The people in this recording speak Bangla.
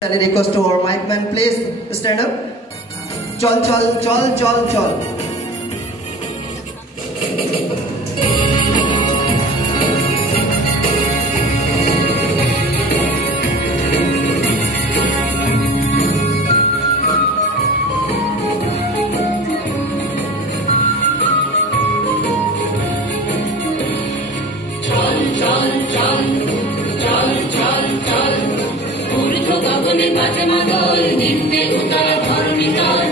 And a request to our mic man, please stand up. Chal chal chal chal chal. বাজে মাদল নিম্নে উতার ধরণী কাল